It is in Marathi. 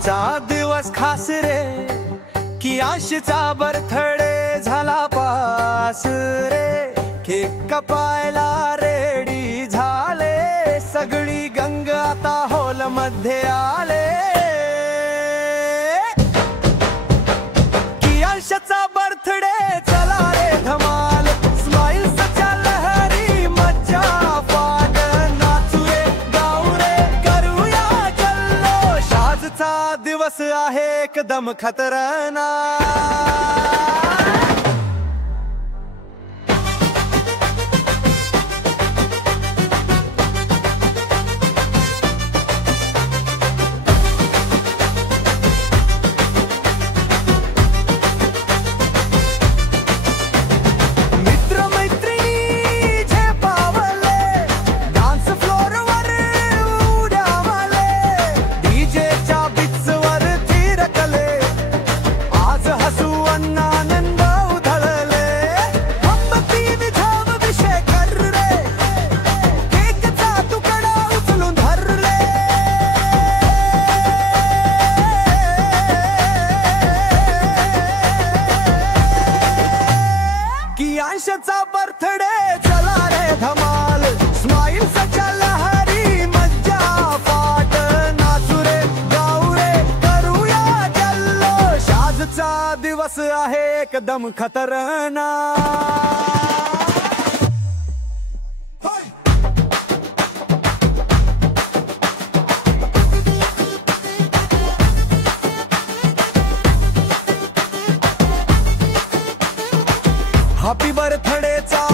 आजचा दिवस खास रे, की आशेचा बर्थडे झाला पास रे. केक कापायला रेडी झाले, सगळी गंग आता हॉल मध्ये आले. की आशेचा बर्थडे चला रे धमाल, स्माइल्सच्या लहरी मज्जा पाट. नाचू रे गाऊ रे करूया जल्लोष, आजचा दिवस आहे एकदम खतरनाक. आशेचा बर्थडे चला रे धमाल, स्माइल्सच्या लहरी मज्जा पाट. नाचू रे गाऊ रे करूया जल्लोष, आजचा दिवस आहे एकदम खतरनाक. हॅपी बर्थडेचा